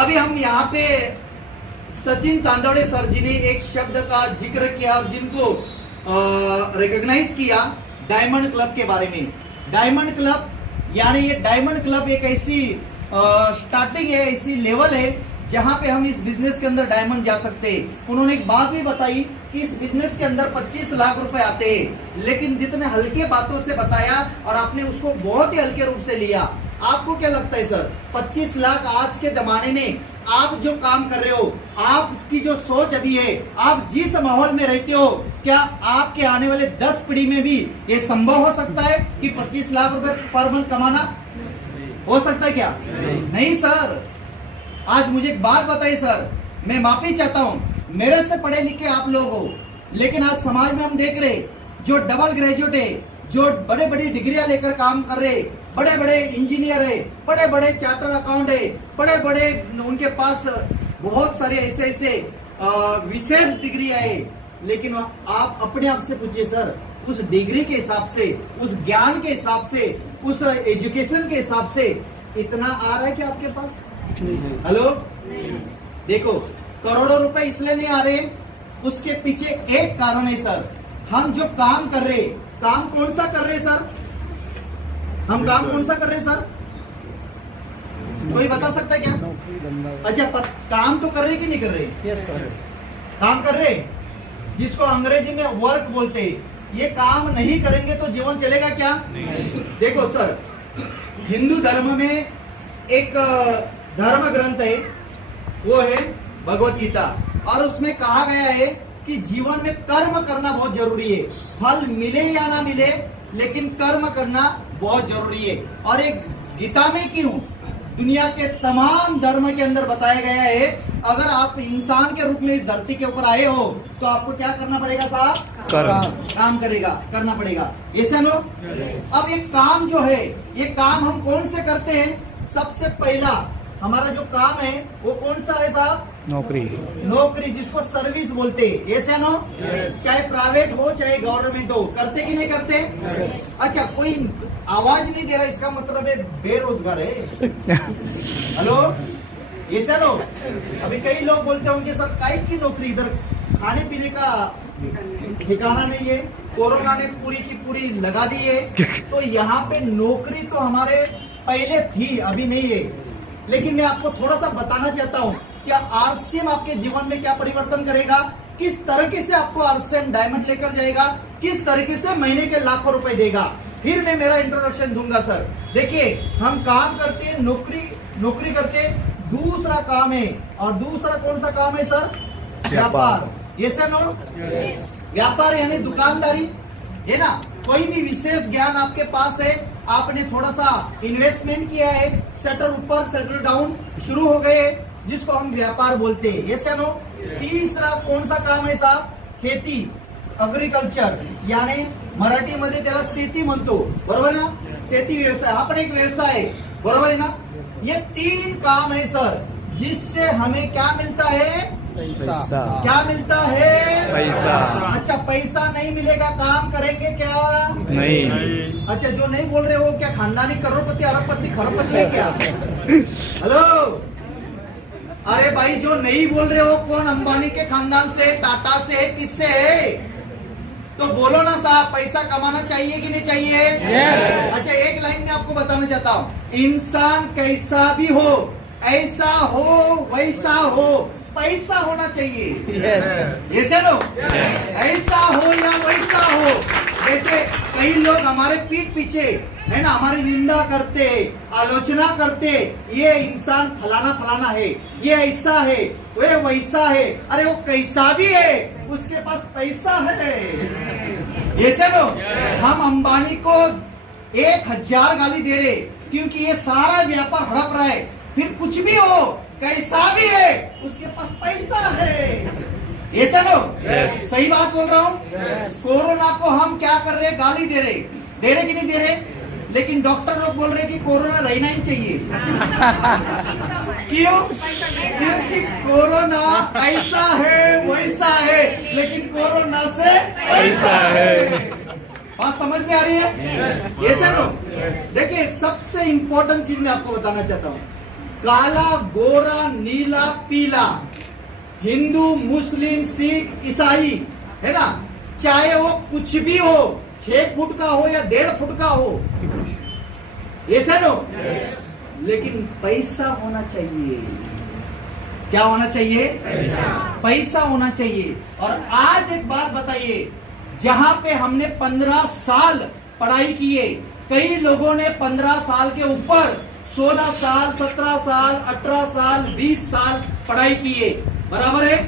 अभी हम यहाँ पे सचिन चांदोड़े सर जी ने एक शब्द का जिक्र किया और जिनको रिकॉग्नाइज किया डायमंड क्लब के बारे में। डायमंड क्लब यानी ये डायमंड क्लब एक ऐसी स्टार्टिंग है, ऐसी लेवल है जहां पे हम इस बिजनेस के अंदर डायमंड जा सकते हैं। उन्होंने एक बात भी बताई कि इस बिजनेस के अंदर 25 लाख रुपए आते हैं, लेकिन जितने हल्के बातों से बताया और आपने उसको बहुत ही हल्के रूप से लिया। आपको क्या लगता है सर, 25 लाख आज के जमाने में आप जो काम कर रहे हो, आपकी जो सोच अभी है, आप जिस माहौल में रहते हो, क्या आपके आने वाले 10 पीढ़ी में भी ये संभव हो सकता है कि 25 लाख रुपए पर मंथ कमाना हो सकता है क्या? नहीं सर। आज मुझे एक बात बताइए सर, मैं माफी चाहता हूँ, मेरे से पढ़े लिखे आप लोग हो, लेकिन आज समाज में हम देख रहे जो डबल ग्रेजुएट है, जो बड़े बड़ी डिग्रियां लेकर काम कर रहे, बड़े बड़े इंजीनियर है, बड़े बड़े चार्टर अकाउंट है, बड़े बड़े उनके पास बहुत सारे ऐसे ऐसे विशेष डिग्रियां है, लेकिन आप अपने आप से पूछिए सर, उस डिग्री के हिसाब से, उस ज्ञान के हिसाब से, उस एजुकेशन के हिसाब से इतना आ रहा है क्या आपके पास? हेलो, देखो करोड़ों रुपए इसलिए नहीं आ रहे, उसके पीछे एक कारण है सर, हम जो काम कर रहे, काम कौन सा कर रहे सर? हम काम कौन सा कर रहे सर? कोई बता सकता है क्या? अच्छा, काम तो कर रहे कि नहीं कर रहे? यस सर, काम कर रहे, जिसको अंग्रेजी में वर्क बोलते हैं। ये काम नहीं करेंगे तो जीवन चलेगा क्या? नहीं। देखो सर, हिंदू धर्म में एक धर्म ग्रंथ है, वो है भगवत गीता, और उसमें कहा गया है कि जीवन में कर्म करना बहुत जरूरी है। फल मिले या ना मिले, लेकिन कर्म करना बहुत जरूरी है। और एक गीता में क्यों, दुनिया के तमाम धर्म के अंदर बताया गया है, अगर आप इंसान के रूप में इस धरती के ऊपर आए हो तो आपको क्या करना पड़ेगा साहब? काम करना पड़ेगा। ऐसा नो? अब ये काम जो है, ये काम हम कौन से करते हैं? सबसे पहला हमारा जो काम है वो कौन सा है साहब? नौकरी, जिसको सर्विस बोलते हैं। ऐसा नो? चाहे प्राइवेट हो चाहे गवर्नमेंट हो, करते कि नहीं करते? अच्छा, कोई आवाज नहीं दे रहा, इसका मतलब है बेरोजगार है। हेलो, ऐसा नो? अभी कई लोग बोलते होंगे सर काहे की नौकरी, इधर खाने पीने का ठिकाना नहीं है, कोरोना ने पूरी की पूरी लगा दी है। तो यहाँ पे नौकरी तो हमारे पहले थी, अभी नहीं है, लेकिन मैं आपको थोड़ा सा बताना चाहता हूँ, क्या आरसीएम आपके जीवन में क्या परिवर्तन करेगा, किस तरीके से आपको आरसीएम डायमंड लेकर जाएगा, किस तरीके से महीने के लाखों रुपए देगा। फिर मैं मेरा इंट्रोडक्शन दूंगा सर। देखिए, हम काम करते हैं, नौकरी करते, दूसरा काम है, और दूसरा कौन सा काम है सर? व्यापार। ये सर नो? व्यापार यानी दुकानदारी है ना। कोई भी विशेष ज्ञान आपके पास है, आपने थोड़ा सा इन्वेस्टमेंट किया है, सेटल ऊपर सेटल डाउन शुरू हो गए, जिसको हम व्यापार बोलते हैं। ये सर नो? तीसरा कौन सा काम है साहब? खेती, अग्रिकल्चर, यानी मराठीमध्ये त्याला शेती म्हणतो, बरोबर ना? शेती व्यवसाय हा पण एक व्यवसाय है, बरोबर है ना? ये 3 काम है सर, जिससे हमें क्या मिलता है? पैसा। क्या मिलता है? पैसा। अच्छा, पैसा नहीं मिलेगा, काम करेंगे क्या? नहीं। अच्छा, जो नहीं बोल रहे हो क्या खानदानी करोड़पति अरबपति खरबपति है क्या? हेलो, अरे भाई जो नहीं बोल रहे हो, कौन अंबानी के खानदान से, टाटा से, किससे है? तो बोलो ना साहब, पैसा कमाना चाहिए कि नहीं चाहिए? yes. अच्छा, एक लाइन में आपको बताना चाहता हूँ, इंसान कैसा भी हो, ऐसा हो वैसा हो, पैसा होना चाहिए। ऐसे नो? ऐसा हो या वैसा हो। जैसे कई लोग हमारे पीठ पीछे है ना, हमारी निंदा करते, आलोचना करते, ये इंसान फलाना फलाना है, ये ऐसा है, वो वैसा है। अरे वो कैसा भी है, उसके पास पैसा है। ऐसे नो? हम अंबानी को 1000 गाली दे रहे, क्योंकि ये सारा व्यापार हड़प रहा है। फिर कुछ भी हो, कैसा भी है, उसके पास पैसा है। ऐसा नो? सही बात बोल रहा हूँ? कोरोना को हम क्या कर रहे? गाली दे रहे कि नहीं दे रहे? लेकिन डॉक्टर लोग बोल रहे कि कोरोना रहना ही चाहिए। क्यों? क्योंकि कोरोना ऐसा है वैसा है, लेकिन कोरोना से पैसा है। बात समझ में आ रही है? ये सर, देखिए सबसे इंपॉर्टेंट चीज मैं आपको बताना चाहता हूँ, काला, गोरा, नीला, पीला, हिंदू, मुस्लिम, सिख, ईसाई, है ना, चाहे वो कुछ भी हो, 6 फुट का हो या 1.5 फुट का हो, ऐसा नो, लेकिन पैसा होना चाहिए। क्या होना चाहिए? पैसा होना चाहिए। और आज एक बात बताइए, जहां पे हमने 15 साल पढ़ाई की है, कई लोगों ने 15 साल के ऊपर 16 साल, 17 साल, 18 साल, 20 साल पढ़ाई की है, बराबर है?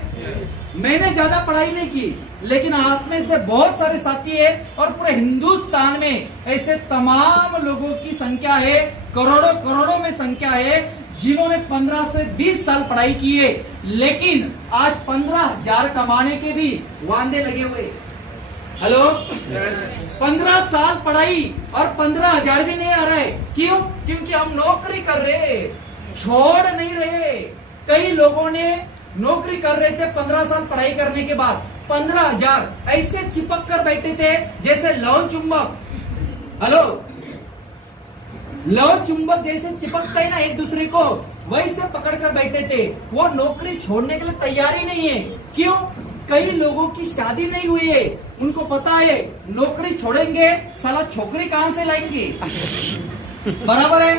मैंने ज्यादा पढ़ाई नहीं की, लेकिन आप में से बहुत सारे साथी है और पूरे हिंदुस्तान में ऐसे तमाम लोगों की संख्या है, करोड़ों करोड़ों में संख्या है, जिन्होंने 15 से 20 साल पढ़ाई की है, लेकिन आज 15,000 कमाने के भी वांदे लगे हुए। हेलो, 15 साल पढ़ाई और 15,000 भी नहीं आ रहा है। क्यों? क्योंकि हम नौकरी कर रहे, छोड़ नहीं रहे। कई लोगों ने नौकरी कर रहे थे 15 साल पढ़ाई करने के बाद, 15,000 ऐसे चिपक कर बैठे थे जैसे लव चुंबक। हेलो, लव चुंबक जैसे चिपकता है ना एक दूसरे को, वैसे पकड़ कर बैठे थे। वो नौकरी छोड़ने के लिए तैयार ही नहीं है। क्यों? कई लोगों की शादी नहीं हुई है, उनको पता है नौकरी छोड़ेंगे साला छोकरी कहां से लाएंगे, बराबर है?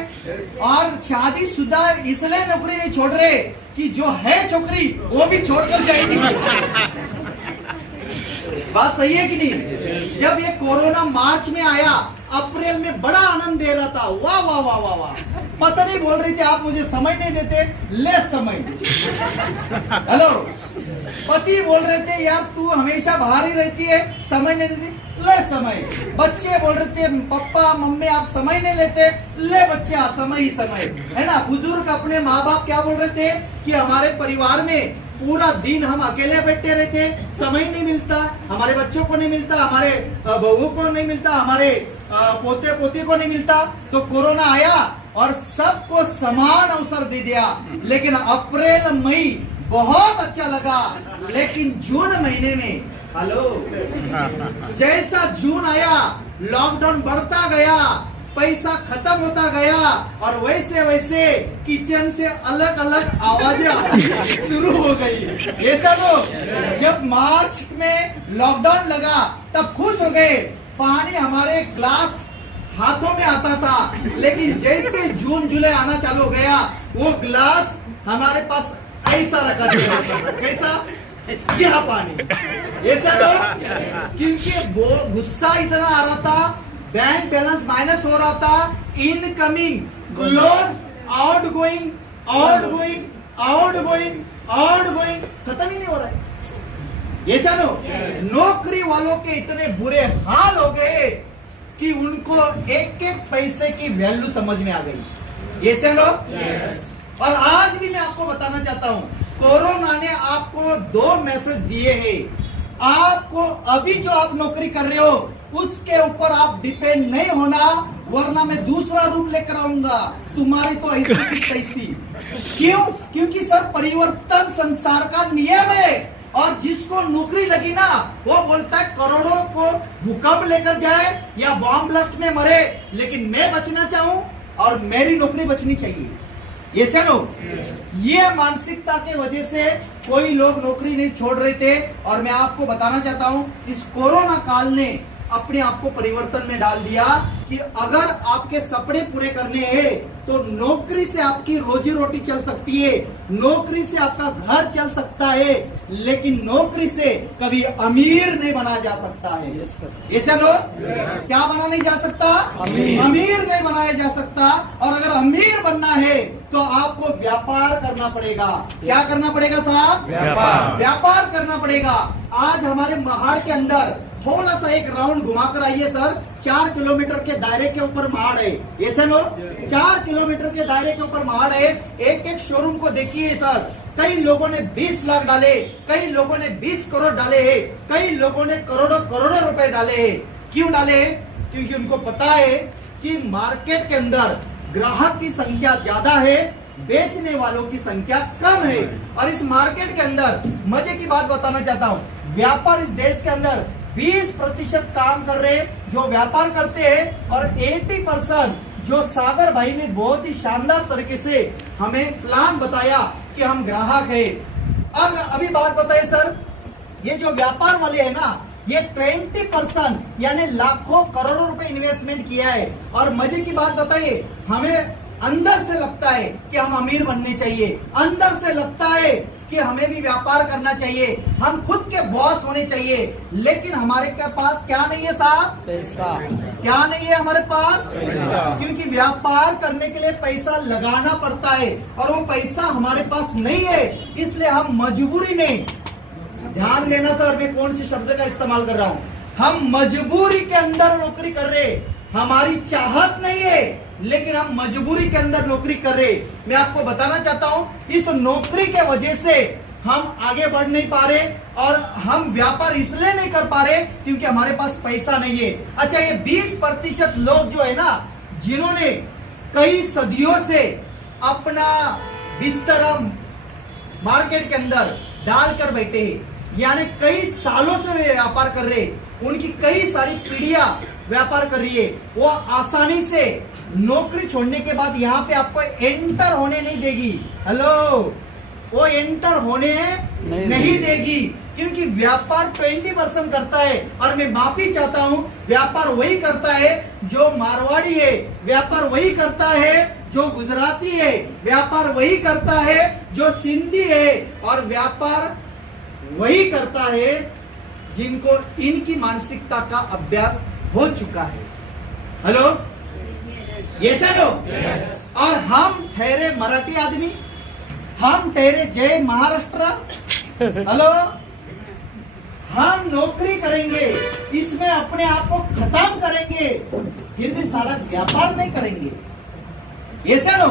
और शादीशुदा इसलिए नौकरी नहीं छोड़ रहे कि जो है छोकरी वो भी छोड़कर जाएगी। बात सही है कि नहीं? जब ये कोरोना मार्च में आया, अप्रैल में बड़ा आनंद दे रहा था, वाह वाह वाह वाह वाह, पत्नी बोल रही थी आप मुझे समय नहीं देते, ले समय। हेलो, पति बोल रहे थे यार तू हमेशा बाहर ही रहती है, समय नहीं देती, ले समय। बच्चे बोल रहे थे पापा मम्मी आप समय नहीं लेते, ले बच्चा समय ही समय, है ना। बुजुर्ग अपने माँ बाप क्या बोल रहे थे कि हमारे परिवार में पूरा दिन हम अकेले बैठे रहते, समय नहीं मिलता, हमारे बच्चों को नहीं मिलता, हमारे बहू को नहीं मिलता, हमारे पोते पोती को नहीं मिलता। तो कोरोना आया और सबको समान अवसर दे दिया। लेकिन अप्रैल मई बहुत अच्छा लगा, लेकिन जून महीने में, हेलो, जैसा जून आया लॉकडाउन बढ़ता गया, पैसा खत्म होता गया और वैसे वैसे किचन से अलग अलग आवाजें शुरू हो गई। ये सब जब मार्च में लॉकडाउन लगा तब खुश हो गए, पानी हमारे ग्लास हाथों में आता था, लेकिन जैसे जून जुलाई आना चालू हो गया वो ग्लास हमारे पास ऐसा रखा था, कैसा, यह पानी ऐसा तो, क्योंकि गुस्सा इतना आ रहा था, बैंक बैलेंस माइनस हो रहा था, incoming close, out going out going out going out going खत्म ही नहीं हो रहा है। ऐसा नौकरी वालों के इतने बुरे हाल हो गए कि उनको एक एक पैसे की वैल्यू समझ में आ गई। ये से लोग और आज भी मैं आपको बताना चाहता हूं, कोरोना ने आपको 2 मैसेज दिए हैं। आपको अभी जो आप नौकरी कर रहे हो उसके ऊपर आप डिपेंड नहीं होना, वरना मैं दूसरा रूप लेकर आऊंगा, तुम्हारी तो ऐसी की तैसी। क्यों? क्योंकि सर परिवर्तन संसार का नियम है, और जिसको नौकरी लगी ना वो बोलता है करोड़ों को भूकंप लेकर जाए या बॉम्ब ब्लास्ट में मरे, लेकिन मैं बचना चाहूं और मेरी नौकरी बचनी चाहिए। ये से नो, ये मानसिकता के वजह से कोई लोग नौकरी नहीं छोड़ रहे थे। और मैं आपको बताना चाहता हूं, इस कोरोना काल ने अपने आप को परिवर्तन में डाल दिया कि अगर आपके सपने पूरे करने हैं तो नौकरी से आपकी रोजी रोटी चल सकती है, नौकरी से आपका घर चल सकता है, लेकिन नौकरी से कभी अमीर नहीं बना जा सकता है। ऐसा लोग क्या बना नहीं जा सकता? अमीर नहीं बनाया जा सकता। और अगर अमीर बनना है तो आपको व्यापार करना पड़ेगा। क्या करना पड़ेगा साहब? व्यापार करना पड़ेगा। आज हमारे महाड़ के अंदर थोड़ा सा एक राउंड घुमाकर आइए सर, 4 किलोमीटर के दायरे के ऊपर महाड़ है। ऐसे लोग 4 किलोमीटर के दायरे के ऊपर महाड़ है। एक एक शोरूम को देखिए सर, कई लोगों ने 20 लाख डाले, कई लोगों ने 20 करोड़ डाले हैं, कई लोगों ने करोड़ों करोड़ों रुपए डाले हैं। क्यों डाले? क्योंकि उनको पता है कि मार्केट के अंदर ग्राहक की संख्या ज्यादा है, बेचने वालों की संख्या कम है। और इस मार्केट के अंदर मजे की बात बताना चाहता हूँ, व्यापार इस देश के अंदर 20% काम कर रहे जो व्यापार करते हैं और 80% जो सागर भाई ने बहुत ही शानदार तरीके से हमें प्लान बताया कि हम ग्राहक है। अब अभी बात बताइए सर, ये जो व्यापार वाले है ना, ये 20% यानी लाखों करोड़ों रुपए इन्वेस्टमेंट किया है। और मजे की बात बताइए, हमें अंदर से लगता है कि हम अमीर बनने चाहिए, अंदर से लगता है कि हमें भी व्यापार करना चाहिए, हम खुद के बॉस होने चाहिए, लेकिन हमारे के पास क्या नहीं है साहब? पैसा। क्या नहीं है हमारे पास? पैसा। क्योंकि व्यापार करने के लिए पैसा लगाना पड़ता है और वो पैसा हमारे पास नहीं है, इसलिए हम मजबूरी में, ध्यान देना सर मैं कौन सी शब्द का इस्तेमाल कर रहा हूँ, हम मजबूरी के अंदर नौकरी कर रहे, हमारी चाहत नहीं है लेकिन हम मजबूरी के अंदर नौकरी कर रहे। मैं आपको बताना चाहता हूँ, इस नौकरी के वजह से हम आगे बढ़ नहीं पा रहे और हम व्यापार इसलिए नहीं कर पा रहे क्योंकि हमारे पास पैसा नहीं है। अच्छा, ये 20% लोग जो है ना, जिन्होंने कई सदियों से अपना बिस्तर मार्केट के अंदर डालकर बैठे हैं, यानी कई सालों से वे व्यापार कर रहे, उनकी कई सारी पीढ़ियां व्यापार कर रही है, वो आसानी से नौकरी छोड़ने के बाद यहाँ पे आपको एंटर होने नहीं देगी। हेलो, वो एंटर होने नहीं देगी क्योंकि व्यापार 20% करता है। और मैं माफी चाहता हूँ, व्यापार वही करता है जो मारवाड़ी है, व्यापार वही करता है जो गुजराती है, व्यापार वही करता है जो सिंधी है, और व्यापार वही करता है जिनको इनकी मानसिकता का अभ्यास हो चुका है। हेलो, ये सर। और हम ठहरे मराठी आदमी, हम ठहरे जय महाराष्ट्र। हेलो, हम नौकरी करेंगे, इसमें अपने आप को खत्म करेंगे, फिर भी सारा व्यापार नहीं करेंगे। ये सर।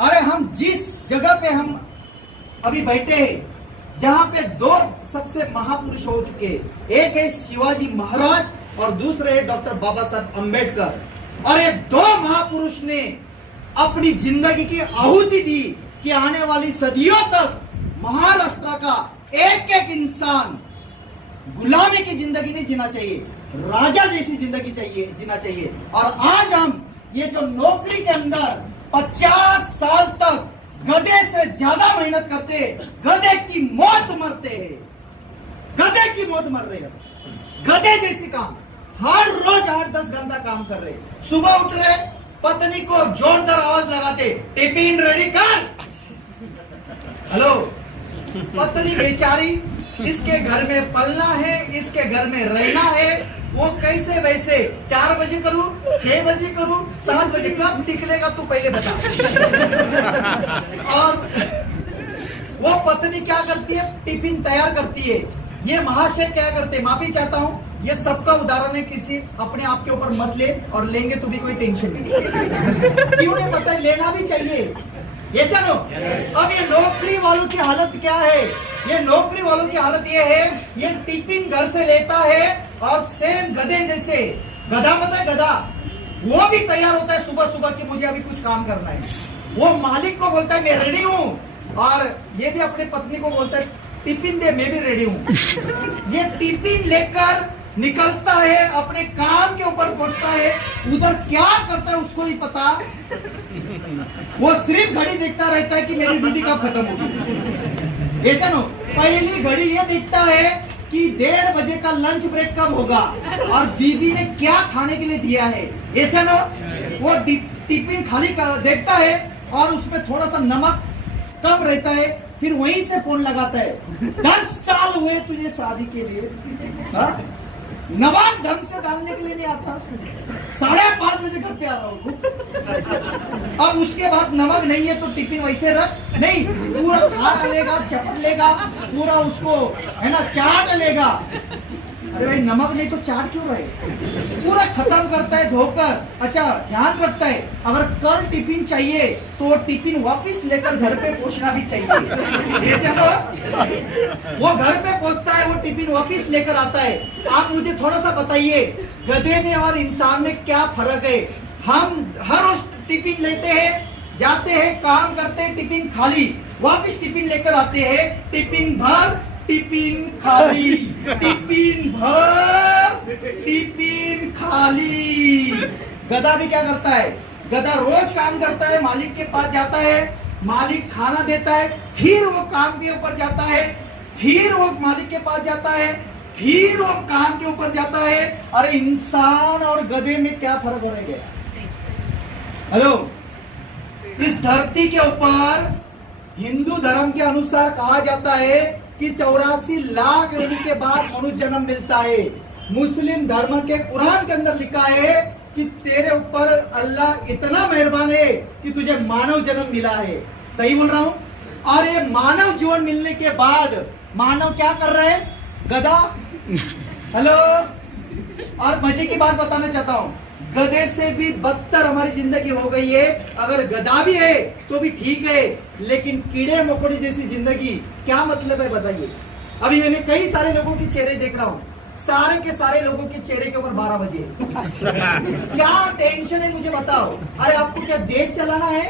अरे हम जिस जगह पे हम अभी बैठे हैं, जहां पे दो सबसे महापुरुष हो चुके, एक है शिवाजी महाराज और दूसरे है डॉक्टर बाबा साहब अम्बेडकर। और ये दो महापुरुष ने अपनी जिंदगी की आहुति दी कि आने वाली सदियों तक महाराष्ट्र का एक एक इंसान गुलामी की जिंदगी नहीं जीना चाहिए, राजा जैसी जिंदगी चाहिए जीना चाहिए। और आज हम ये जो नौकरी के अंदर 50 साल तक गधे से ज्यादा मेहनत करते, गधे की मौत मरते हैं, गधे की मौत मर रहे हैं, गधे जैसी काम, हर रोज 8-10 घंटा काम कर रहे, सुबह उठ रहे, पत्नी को जोरदार आवाज लगाते, टिफिन रेडी कर। हेलो, पत्नी बेचारी, इसके घर में पलना है, इसके घर में रहना है, वो कैसे वैसे 4 बजे करूं, 6 बजे करूं, 7 बजे कब निकलेगा तू पहले बता। और वो पत्नी क्या करती है? टिफिन तैयार करती है। ये महाशय क्या करते? माफी चाहता हूँ, ये सबका उदाहरण है, किसी अपने आप के ऊपर मत ले, और लेंगे तो भी कोई टेंशन नहीं। क्यों नहीं पता, लेना भी चाहिए। ये सुनो, अब ये नौकरी वालों की हालत क्या है? ये नौकरी वालों की हालत ये है, ये टिफिन घर से लेता है और सेम गधे जैसे, गधा पता है गधा, वो भी तैयार होता है सुबह सुबह कि मुझे अभी कुछ काम करना है। वो मालिक को बोलता है मैं रेडी हूँ, और ये भी अपनी पत्नी को बोलता है टिफिन दे, मैं भी रेडी हूँ। ये टिफिन लेकर निकलता है, अपने काम के ऊपर पहुंचता है, उधर क्या करता है उसको नहीं पता, वो सिर्फ घड़ी देखता रहता है कि मेरी ड्यूटी कब खत्म होगी। ऐसा नो, पहली घड़ी ये देखता है कि 1:30 बजे का लंच ब्रेक कब होगा और बीबी ने क्या खाने के लिए दिया है। ऐसा नो, वो टिफिन खाली देखता है और उसमें थोड़ा सा नमक कम रहता है, फिर वहीं से फोन लगाता है, 10 साल हुए तुझे शादी के लिए, नमक ढंग से डालने के लिए नहीं आता, 5:30 बजे घर पे आ रहा हूँ। अब उसके बाद नमक नहीं है तो टिफिन वैसे रख, नहीं पूरा खा लेगा, चपट लेगा, पूरा उसको है ना चाट लेगा। अरे भाई नमक नहीं तो चाट क्यों रहे? पूरा खत्म करता है धोकर। अच्छा, ध्यान रखता है अगर कल टिफिन चाहिए तो टिफिन वापस लेकर घर पे पहुंचना भी चाहिए। जैसे वो घर पे पहुंचता है, वो टिफिन वापस लेकर आता है। आप मुझे थोड़ा सा बताइए, गधे में और इंसान में क्या फर्क है? हम हर रोज टिफिन लेते हैं, जाते हैं, काम करते हैं, टिफिन खाली, वापस टिफिन लेकर आते हैं, टिफिन भर, टिफिन खाली, टिफिन भर, टिफिन खाली। गधा भी क्या करता है, गधा रोज काम करता है, मालिक के पास जाता है, मालिक खाना देता है, फिर वो काम के ऊपर जाता है, फिर वो मालिक के पास जाता है, फिर वो काम के ऊपर जाता है। अरे इंसान और गधे में क्या फर्क हो गया? हेलो, इस धरती के ऊपर हिंदू धर्म के अनुसार कहा जाता है कि 84 लाख योनि के बाद मनुष्य जन्म मिलता है। मुस्लिम धर्म के कुरान के अंदर लिखा है कि तेरे ऊपर अल्लाह इतना मेहरबान है कि तुझे मानव जन्म मिला है। सही बोल रहा हूं? और ये मानव जीवन मिलने के बाद मानव क्या कर रहे हैं? गधा। हेलो, और मजे की बात बताना चाहता हूं, गधे से भी बदतर हमारी जिंदगी हो गई है। अगर गधा भी है तो भी ठीक है, लेकिन कीड़े मकोड़े जैसी जिंदगी क्या मतलब है बताइए? अभी मैंने कई सारे लोगों के चेहरे देख रहा हूँ, सारे के सारे लोगों के चेहरे के ऊपर 12 बजे। क्या टेंशन है मुझे बताओ? अरे आपको क्या देश चलाना है?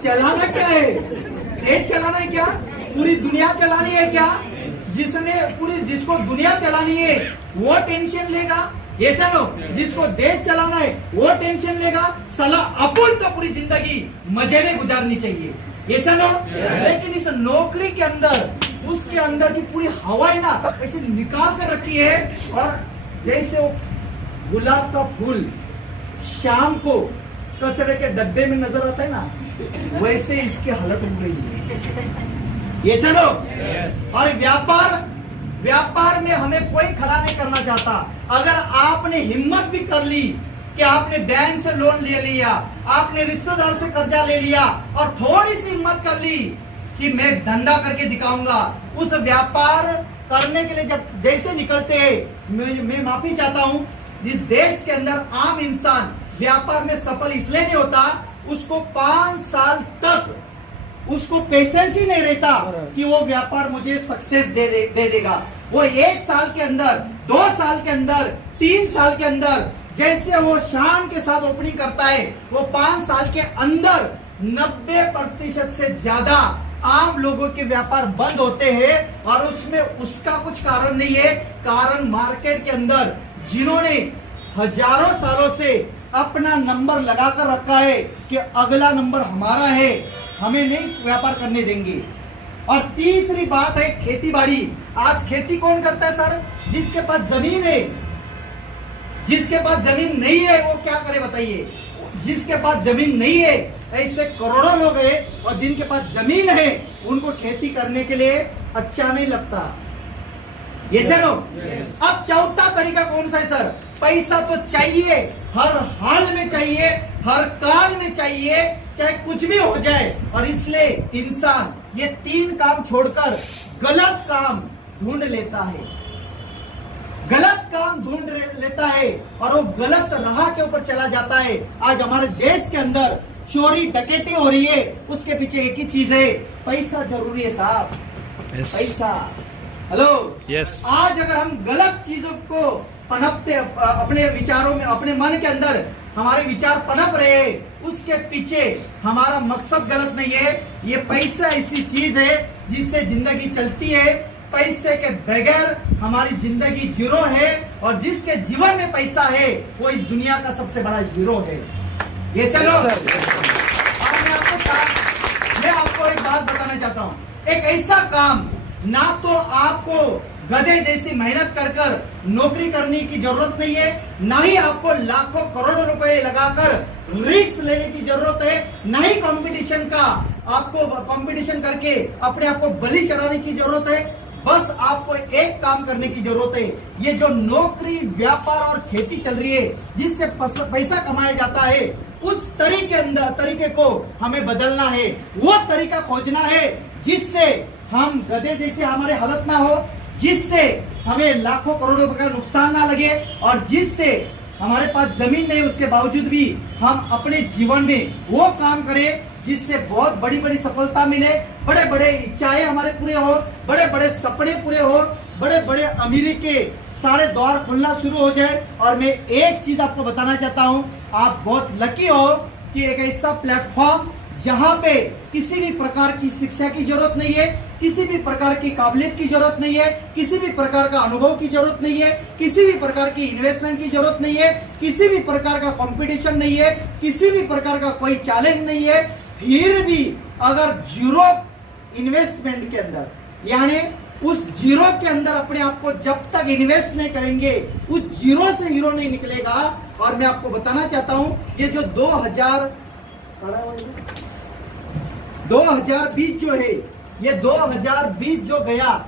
चलाना क्या है? देश चलाना है क्या? पूरी दुनिया चलानी है क्या? जिसको दुनिया चलानी है वो टेंशन लेगा? ये समझो, जिसको देश चलाना है वो टेंशन लेगा। साला अपन तो पूरी जिंदगी मजे में गुजारनी चाहिए, ये समझो। लेकिन इस नौकरी के अंदर, उसके अंदर की पूरी हवाएं ना ऐसे निकाल कर रखी है, और जैसे वो गुलाब का फूल शाम को कचरे के डब्बे में नजर आता है ना, वैसे इसकी हालत हो रही है, ये समझो। और व्यापार में हमें कोई खड़ा नहीं करना चाहता। अगर आपने हिम्मत भी कर ली कि आपने बैंक से लोन ले लिया, आपने रिश्तेदार से कर्जा ले लिया, और थोड़ी सी हिम्मत कर ली कि मैं धंधा करके दिखाऊंगा, उस व्यापार करने के लिए जब जैसे निकलते हैं, मैं माफी चाहता हूं, जिस देश के अंदर आम इंसान व्यापार में सफल इसलिए नहीं होता, उसको 5 साल तक उसको पेशेंस ही नहीं रहता कि वो व्यापार मुझे सक्सेस दे देगा। वो 1 साल के अंदर, 2 साल के अंदर, 3 साल के अंदर, जैसे वो शान के साथ ओपनिंग करता है, वो 5 साल के अंदर 90% से ज्यादा आम लोगों के व्यापार बंद होते हैं। और उसमें उसका कुछ कारण नहीं है, कारण मार्केट के अंदर जिन्होंने हजारों सालों से अपना नंबर लगाकर रखा है कि अगला नंबर हमारा है, हमें नहीं व्यापार करने देंगे। और तीसरी बात है खेती बाड़ी। आज खेती कौन करता है सर? जिसके पास जमीन है। जिसके पास जमीन नहीं है वो क्या करे बताइए? जिसके पास जमीन नहीं है, ऐसे करोड़ों लोग हैं, और जिनके पास जमीन है उनको खेती करने के लिए अच्छा नहीं लगता, ये सुनो। अब चौथा तरीका कौन सा है सर? पैसा तो चाहिए, हर हाल में चाहिए, हर काल में चाहिए, चाहे कुछ भी हो जाए। और इसलिए इंसान ये 3 काम छोड़कर गलत काम ढूंढ लेता है, गलत काम ढूंढ लेता है, और वो गलत राह के ऊपर चला जाता है। आज हमारे देश के अंदर चोरी डकैती हो रही है, उसके पीछे एक ही चीज है, पैसा जरूरी है साहब, पैसा। Hello, yes. आज अगर हम गलत चीजों को पनपते, अपने विचारों में, अपने मन के अंदर हमारे विचार पनप रहे, उसके पीछे हमारा मकसद गलत नहीं है। ये पैसा ऐसी चीज है जिससे जिंदगी चलती है, पैसे के बगैर हमारी जिंदगी जीरो है, और जिसके जीवन में पैसा है वो इस दुनिया का सबसे बड़ा हीरो है, ये चलो। और मैं आपको एक बात बताना चाहता हूँ, एक ऐसा काम, ना तो आपको गधे जैसी मेहनत कर नौकरी करने की जरूरत नहीं है, ना ही आपको लाखों करोड़ों रुपए लगाकर रिस्क लेने की जरूरत है, ना ही कंपटीशन का आपको कंपटीशन करके अपने आप को बलि चढ़ाने की जरूरत है। बस आपको एक काम करने की जरूरत है, ये जो नौकरी, व्यापार और खेती चल रही है, जिससे पैसा कमाया जाता है, उस तरीके को हमें बदलना है। वो तरीका खोजना है जिससे हम गधे जैसे हमारे हालत ना हो, जिससे हमें लाखों करोड़ों रुपए का नुकसान ना लगे, और जिससे हमारे पास जमीन नहीं उसके बावजूद भी हम अपने जीवन में वो काम करें जिससे बहुत बड़ी बड़ी सफलता मिले, बड़े बड़े इच्छाएं हमारे पूरे हो, बड़े बड़े सपने पूरे हो, बड़े बड़े अमीरी के सारे द्वार खुलना शुरू हो जाए। और मैं एक चीज आपको बताना चाहता हूँ, आप बहुत लकी हो कि एक ऐसा प्लेटफॉर्म जहाँ पे किसी भी प्रकार की शिक्षा की जरूरत नहीं है, किसी भी प्रकार की काबिलियत की जरूरत नहीं है, किसी भी प्रकार का अनुभव की जरूरत नहीं है, किसी भी प्रकार की इन्वेस्टमेंट की जरूरत नहीं है, किसी भी प्रकार का कंपटीशन नहीं है, किसी भी प्रकार का कोई चैलेंज नहीं है। फिर भी अगर जीरो इन्वेस्टमेंट के अंदर, यानी उस जीरो के अंदर अपने आप को जब तक इन्वेस्ट नहीं करेंगे, उस जीरो से हीरो नहीं निकलेगा। और मैं आपको बताना चाहता हूं, ये जो 2020 जो है, ये 2020 जो गया,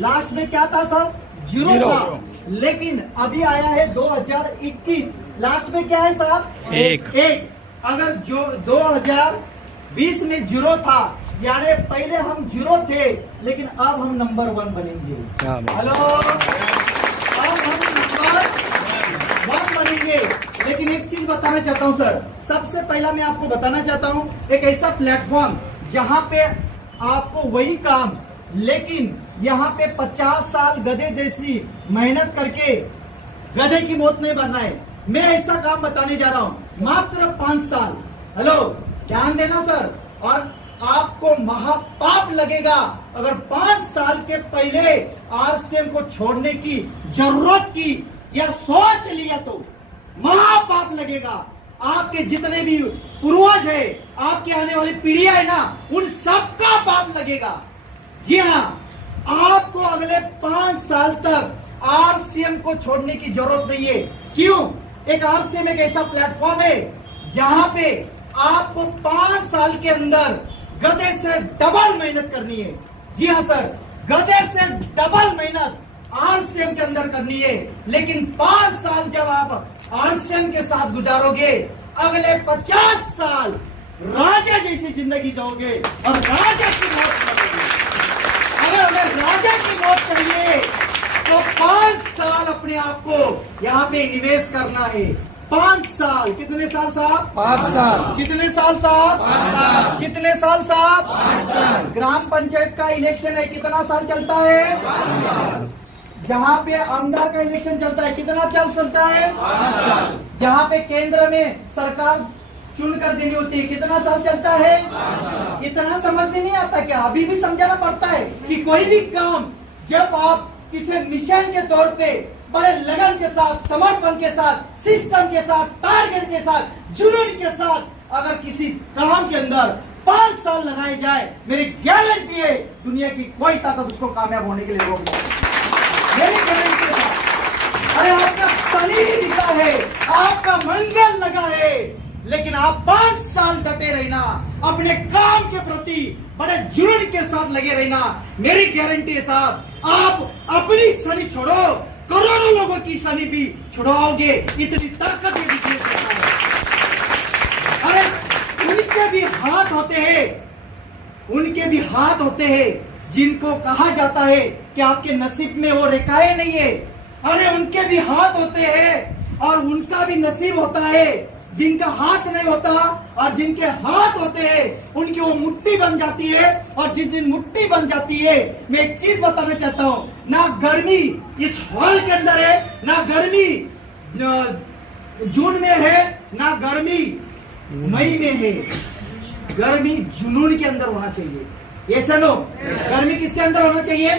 लास्ट में क्या था सर? जीरो था। लेकिन अभी आया है 2021, लास्ट में क्या है सर? एक। अगर जो 2020 में जीरो था, यानी पहले हम जीरो थे, लेकिन अब हम नंबर 1 बनेंगे। हेलो, अब हम नंबर 1 बनेंगे। लेकिन एक चीज बताना चाहता हूं सर, सबसे पहला मैं आपको बताना चाहता हूं एक ऐसा प्लेटफॉर्म जहां पे आपको वही काम, लेकिन यहाँ पे 50 साल गधे जैसी मेहनत करके गधे की मौत नहीं बनना है। मैं ऐसा काम बताने जा रहा हूं, मात्र 5 साल। हेलो, ध्यान देना सर। और आपको महापाप लगेगा अगर 5 साल के पहले आरसीएम को छोड़ने की जरूरत की या सोच लिया तो महापाप लगेगा। आपके जितने भी पूर्वज है, आपकी आने वाली पीढ़ियां है ना, उन सबका पाप लगेगा। जी हाँ, आपको अगले 5 साल तक आरसीएम को छोड़ने की जरूरत नहीं है। क्यों? एक आरसीएम एक ऐसा प्लेटफॉर्म है जहां पे आपको 5 साल के अंदर गधे से डबल मेहनत करनी है। जी हाँ सर, गधे से डबल मेहनत आरसीएम के अंदर करनी है। लेकिन 5 साल जब आप आरसीएम के साथ गुजारोगे, अगले 50 साल राजा जैसी जिंदगी जाओगे और राजा की मौत करोगे। अगर हमें राजा की मौत चाहिए तो 5 साल अपने आप को यहाँ पे निवेश करना है। 5 साल। कितने साल साहब? 5 साल। कितने साल साहब? 5 साल। कितने साल साहब? 5 साल। ग्राम पंचायत का इलेक्शन है, कितना साल चलता है? 5 साल। जहाँ पे आमदार का इलेक्शन चलता है, कितना साल चलता है? 5 साल। जहाँ पे केंद्र में सरकार चुन कर देनी होती है, कितना साल चलता है? 5 साल। इतना समझ में नहीं आता क्या? अभी भी समझाना पड़ता है कि कोई भी काम जब आप किसी मिशन के तौर पे बड़े लगन के साथ, समर्पण के साथ, सिस्टम के साथ, टारगेट के साथ, जुनून के साथ अगर किसी काम के अंदर 5 साल लगाए जाए, मेरी गारंटी है दुनिया की कोई ताकत उसको कामयाब होने के लिए रोक नहीं। मेरी गारंटी है। अरे आपका शनि दिखा है, आपका मंगल लगा है, लेकिन आप 5 साल डटे रहना, अपने काम के प्रति बड़े जुनून के साथ लगे रहना। मेरी गारंटी है साहब, आप अपनी शनि छोड़ो, करोड़ों लोगों की शनि भी छुड़ाओगे। इतनी ताकत है बिजनेस में। अरे उनके भी हाथ होते हैं, उनके भी हाथ होते हैं जिनको कहा जाता है कि आपके नसीब में वो रेखाएं नहीं है। अरे उनके भी हाथ होते हैं और उनका भी नसीब होता है जिनका हाथ नहीं होता, और जिनके हाथ होते हैं उनकी वो मुट्ठी बन जाती है। और जिस दिन मुट्ठी बन जाती है, मैं एक चीज बताना चाहता हूँ, ना गर्मी इस हॉल के अंदर है, ना गर्मी जून में है, ना गर्मी मई में है। गर्मी जुनून के अंदर होना चाहिए। ये सुनो, गर्मी किसके अंदर होना चाहिए?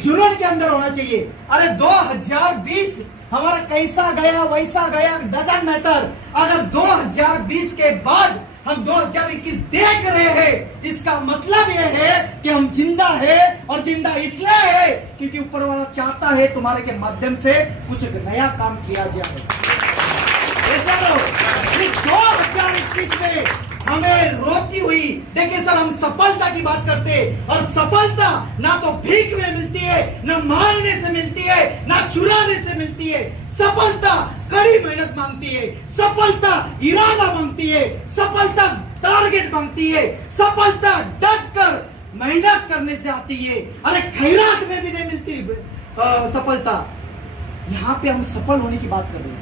जुनून के अंदर होना चाहिए। अरे 2020 हमारा कैसा गया वैसा गया, डजंट मैटर। अगर 2020 के बाद हम 2021 देख रहे हैं, इसका मतलब यह है कि हम जिंदा है, और जिंदा इसलिए है क्योंकि ऊपर वाला चाहता है तुम्हारे के माध्यम से कुछ नया काम किया जाए। ऐसा लो, 2021 में हमें रोती हुई, देखिए सर, हम सफलता की बात करते हैं, और सफलता ना तो भीख में मिलती है, ना मांगने से मिलती है, ना चुराने से मिलती है। सफलता कड़ी मेहनत मांगती है, सफलता इरादा मांगती है, सफलता टारगेट मांगती है, सफलता डट कर मेहनत करने से आती है। अरे खैरात में भी नहीं मिलती सफलता। यहाँ पे हम सफल होने की बात कर रहे हैं,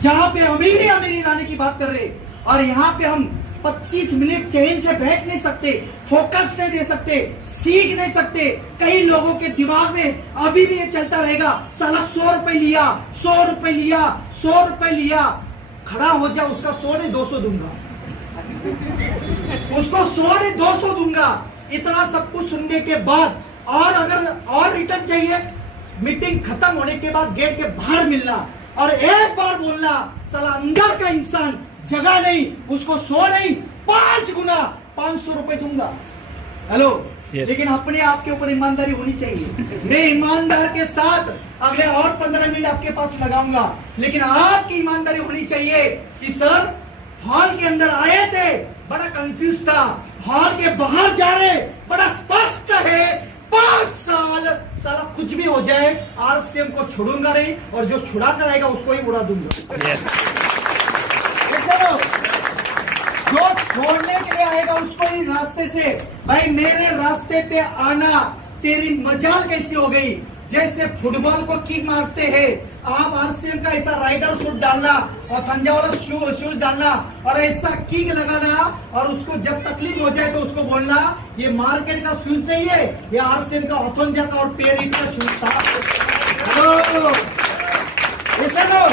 जहाँ पे अमीरी अमीरी लाने की बात कर रहे हैं, और यहाँ पे हम 25 मिनट चैन से बैठ नहीं सकते, फोकस नहीं दे सकते, सीख नहीं सकते। कई लोगों के दिमाग में अभी भी ये चलता रहेगा, साला 100 रुपए लिया, 100 रुपए लिया, 100 रुपए लिया, खड़ा हो जा, उसका 100 नहीं 200 दूंगा, उसको 100 नहीं 200 दूंगा। इतना सब कुछ सुनने के बाद और अगर और रिटर्न चाहिए, मीटिंग खत्म होने के बाद गेट के बाहर मिलना और एक बार बोलना, साला अंदर का इंसान जगह नहीं, उसको 100 नहीं 5 गुना 500 रुपए दूंगा। Hello, Yes. लेकिन अपने आप के ऊपर ईमानदारी होनी चाहिए। मैं ईमानदार के साथ अगले और 15 मिनट आपके पास लगाऊंगा, लेकिन आपकी ईमानदारी होनी चाहिए कि सर हॉल के अंदर आए थे, बड़ा कंफ्यूज था, हॉल के बाहर जा रहे, बड़ा स्पष्ट है 5 साल साला कुछ भी हो जाए आरसीएम को छोड़ूंगा नहीं, और जो छुड़ा कर आएगा उसको ही उड़ा दूंगा। Yes. जो छोड़ने के लिए आएगा उसको ही रास्ते से, भाई मेरे रास्ते पे आना तेरी मजाल कैसी हो गई? जैसे फुटबॉल को किक मारते हैं, आप आरसीएम का ऐसा राइडर शूट डालना और खंजा वाला शूज डालना और ऐसा किक लगाना, और उसको जब तकलीफ हो जाए तो उसको बोलना ये मार्केट का शूज नहीं है, ये आरसीएम का ऑथंजा का और पेरी का शूज था। हेलो, ऐसा लो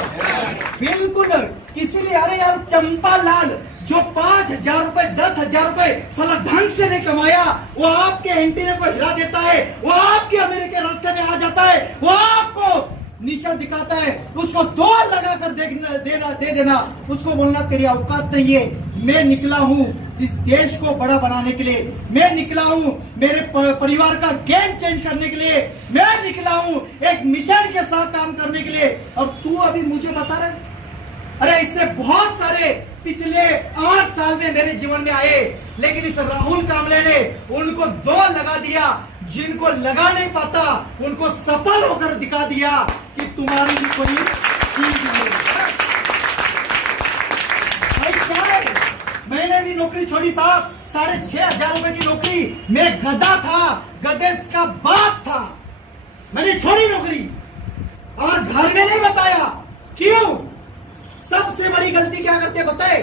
बिल्कुल किसी भी, अरे यार चंपा लाल जो 5,000 रुपए 10,000 रुपए साला ढंग से नहीं कमाया, वो आपके एंटीने को हिला देता है, वो आपके अमेरिका के रास्ते में आ जाता है, वो आपको नीचा दिखाता है, उसको 2 लगा कर दे देना, उसको बोलना तेरी औकात नहीं है। मैं निकला हूँ इस देश को बड़ा बनाने के लिए, मैं निकला हूँ मेरे परिवार का गेम चेंज करने के लिए, मैं निकला हूँ एक मिशन के साथ काम करने के लिए, और तू अभी मुझे बता रहा है? अरे इससे बहुत सारे पिछले 8 साल में मेरे जीवन में आए, लेकिन इस राहुल कामले ने उनको 2 लगा दिया, जिनको लगा नहीं पाता उनको सफल होकर दिखा दिया कि तुम्हारी भी कोई चीज नहीं। भाई क्या है, मैंने भी नौकरी छोड़ी साहब, 6,500 रुपए की नौकरी, मैं गधा था, गधे का बाप था, मैंने छोड़ी नौकरी और घर में नहीं बताया। क्यों? सबसे बड़ी गलती क्या करते बताए?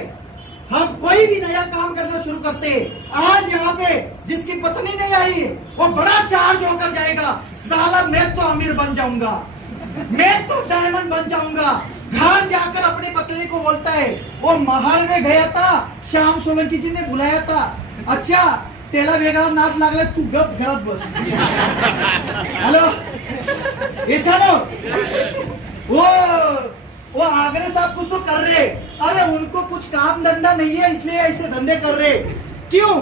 हम कोई भी नया काम करना शुरू करते, आज यहाँ पे जिसकी पत्नी नहीं आई वो बड़ा चार्ज होकर जाएगा, साला मैं तो अमीर बन जाऊंगा, मैं तो डायमंड बन जाऊंगा। घर जाकर अपने पत्नी को बोलता है, वो महल में गया था, श्याम सोलंकी जी ने बुलाया था, अच्छा तेला वेगावर नाच लागले, तू गप घरात बस। हेलो, ऐसा ना वो आगरे साहब कुछ तो कर रहे, अरे उनको कुछ काम धंधा नहीं है इसलिए ऐसे धंधे कर रहे। क्यों?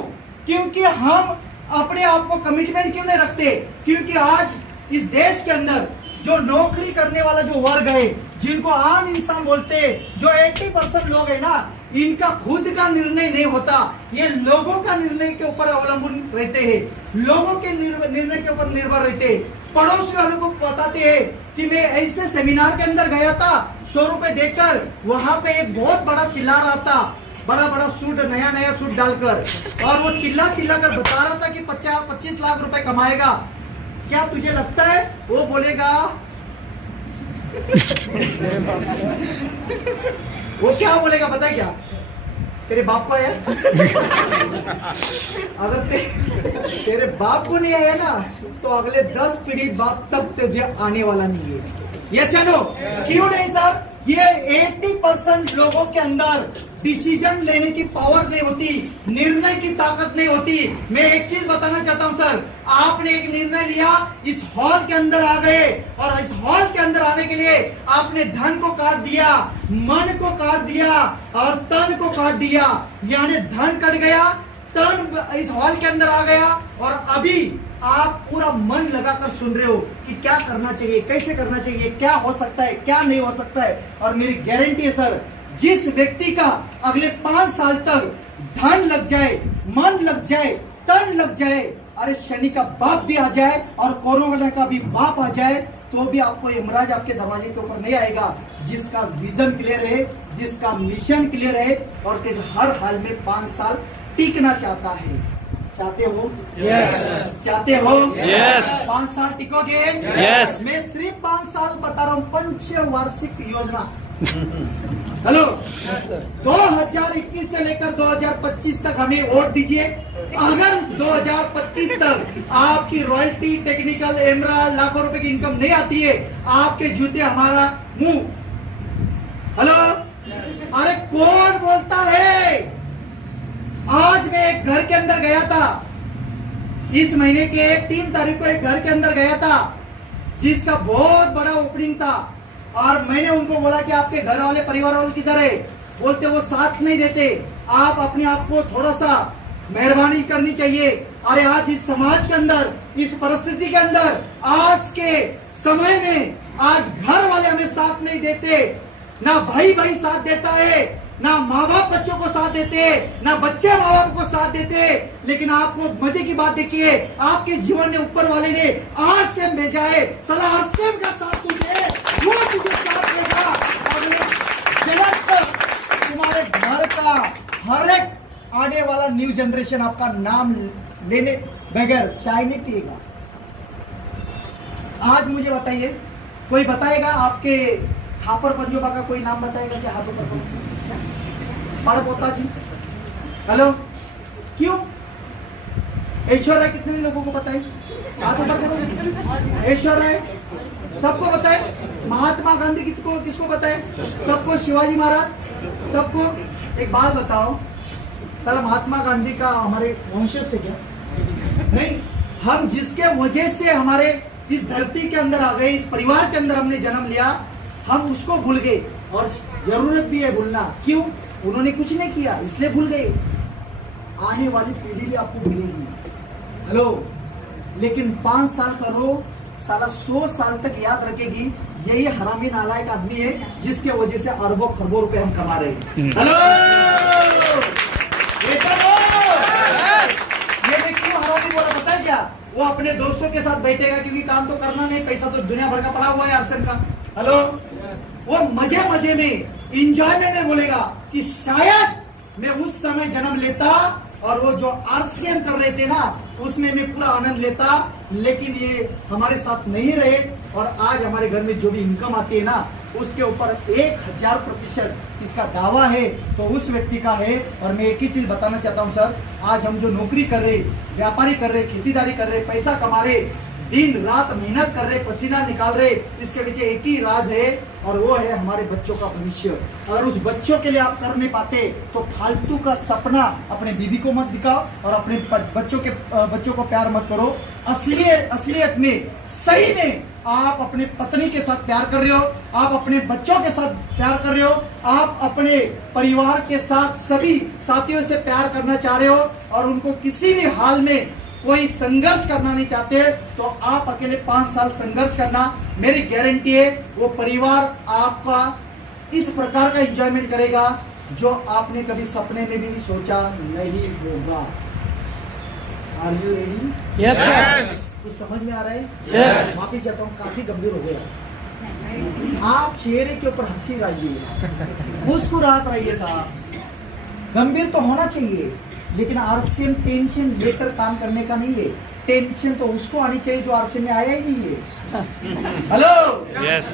क्योंकि हम अपने आप को कमिटमेंट क्यों नहीं रखते? क्योंकि आज इस देश के अंदर जो नौकरी करने वाला जो वर्ग है, जिनको आम इंसान बोलते हैं, जो 80% लोग है ना, इनका खुद का निर्णय नहीं होता, ये लोगों का निर्णय के ऊपर अवलंबन रहते हैं, लोगों के निर्णय के ऊपर निर्भर रहते हैं। पड़ोसी वालों को बताते हैं कि मैं ऐसे सेमिनार के अंदर गया था, 100 रुपए देकर, वहां पे एक बहुत बड़ा चिल्ला रहा था, बड़ा सूट, नया सूट डालकर, और वो चिल्ला कर बता रहा था कि 25 लाख रुपए कमाएगा। क्या तुझे लगता है वो बोलेगा? वो क्या बोलेगा पता है क्या? तेरे बाप को आया? अगर तेरे बाप को नहीं आया ना, तो अगले 10 पीढ़ी बाप तक तुझे आने वाला नहीं है। ये चलो क्यों नहीं सर? ये 80% लोगों के अंदर डिसीजन लेने की पावर नहीं होती, निर्णय की ताकत नहीं होती। मैं एक चीज बताना चाहता हूं सर, आपने एक निर्णय लिया, इस हॉल के अंदर आ गए, और इस हॉल के अंदर आने के लिए आपने धन को काट दिया, मन को काट दिया और तन को काट दिया, यानी धन कट गया, तन इस हॉल के अंदर आ गया, और अभी आप पूरा मन लगाकर सुन रहे हो कि क्या करना चाहिए, कैसे करना चाहिए, क्या हो सकता है, क्या नहीं हो सकता है। और मेरी गारंटी है सर, जिस व्यक्ति का अगले 5 साल तक धन लग जाए, मन लग जाए, तन लग जाए, अरे शनि का बाप भी आ जाए और कोरोना का भी बाप आ जाए, तो भी आपको यमराज आपके दरवाजे के ऊपर नहीं आएगा। जिसका विजन क्लियर है, जिसका मिशन क्लियर है, और हर हाल में 5 साल टिकना चाहता है। चाहते हो? Yes. चाहते हो? Yes. 5 साल टिकोगे? Yes. मैं सिर्फ 5 साल बता रहा हूँ, पंचवार्षिक योजना। हेलो, 2021 से लेकर 2025 तक हमें वोट दीजिए। अगर 2025 तक आपकी रॉयल्टी, टेक्निकल, एमराल्ड, लाखों रुपए की इनकम नहीं आती है, आपके जूते हमारा मुंह। हेलो, अरे कौन बोलता है? आज मैं एक घर के अंदर गया था, इस महीने के 3 तारीख को एक घर के अंदर गया था जिसका बहुत बड़ा ओपनिंग था, और मैंने उनको बोला कि आपके घर वाले परिवार वाले किधर है? बोलते वो साथ नहीं देते। आप अपने आप को थोड़ा सा मेहरबानी करनी चाहिए। अरे आज इस समाज के अंदर, इस परिस्थिति के अंदर, आज के समय में आज घर वाले हमें साथ नहीं देते, ना भाई भाई साथ देता है, ना माँ बाप बच्चों को साथ देते, ना बच्चे माँ बाप को साथ देते। लेकिन आपको मजे की बात देखिए, आपके जीवन ने ऊपर वाले ने आरसीएम भेजा है। साला आरसीएम का साथ तुझे, वो तुझे साथ देगा और जगत पर तुम्हारे घर का हर एक आने वाला न्यू जनरेशन आपका नाम लेने बगैर चाय नहीं पिएगा। आज मुझे बताइए, कोई बताएगा आपके थापर पंजोबा का कोई नाम बताएगा क्या? हाथों पर बड़ा पोता जी, हेलो, क्यों? ऐश्वर्या कितने लोगों को बताए? हाथों पर करो। ऐश्वर्या सबको बताए। महात्मा गांधी किसको बताए? सबको। शिवाजी महाराज सबको। एक बात बताओ, साला महात्मा गांधी का हमारे वंशज थे क्या? नहीं। हम जिसके वजह से हमारे इस धरती के अंदर आ गए, इस परिवार के अंदर हमने जन्म लिया, हम उसको भूल गए। और जरूरत भी है भूलना। क्यों? उन्होंने कुछ नहीं किया इसलिए भूल गए। आने वाली पीढ़ी भी आपको भूलेगी। हेलो, लेकिन 5 साल करो, साला 100 साल तक याद रखेगी। यही हरामी नालायक आदमी है जिसके वजह से अरबों खरबों रुपए हम कमा रहे हैं। हेलो, ये मैं क्यों हरामी बोला पता है क्या? वो अपने दोस्तों के साथ बैठेगा क्योंकि काम तो करना नहीं, पैसा तो दुनिया भर का पड़ा हुआ है आरसीएम का। हेलो, वो मजे मजे में, इंजॉयमेंट में बोलेगा कि शायद मैं उस समय जन्म लेता और वो जो आरसीएम कर रहे थे ना, उसमें मैं पूरा आनंद लेता। लेकिन ये हमारे साथ नहीं रहे और आज हमारे घर में जो भी इनकम आती है ना, उसके ऊपर 1000% इसका दावा है तो उस व्यक्ति का है। और मैं एक ही चीज बताना चाहता हूं सर, आज हम जो नौकरी कर रहे, व्यापारी कर रहे, खेतीदारी कर रहे, पैसा कमा रहे, दिन रात मेहनत कर रहे, पसीना निकाल रहे, इसके पीछे एक ही राज है और वो है हमारे बच्चों का भविष्य। अगर उस बच्चों के लिए आप कर नहीं पाते तो फालतू का सपना अपने बीवी को मत दिखाओ और अपने बच्चों को प्यार मत करो। असलियत में, सही में आप अपने पत्नी के साथ प्यार कर रहे हो, आप अपने बच्चों के साथ प्यार कर रहे हो, आप अपने परिवार के साथ सभी साथियों से प्यार करना चाह रहे हो और उनको किसी भी हाल में कोई संघर्ष करना नहीं चाहते, तो आप अकेले 5 साल संघर्ष करना, मेरी गारंटी है वो परिवार आपका इस प्रकार का एंजॉयमेंट करेगा जो आपने कभी सपने में भी नहीं सोचा नहीं होगा। Are you ready? Yes sir. कुछ समझ में आ रहा है? यस। माफी चाहता हूँ, काफी गंभीर हो गया। आप चेहरे के ऊपर हंसी रहिए, मुस्कुरात रहिए साहब। गंभीर तो होना चाहिए, लेकिन आरसीएम टेंशन लेकर काम करने का नहीं है। टेंशन तो उसको आनी चाहिए जो आरसीएम में आया ही नहीं है। Hello, yes.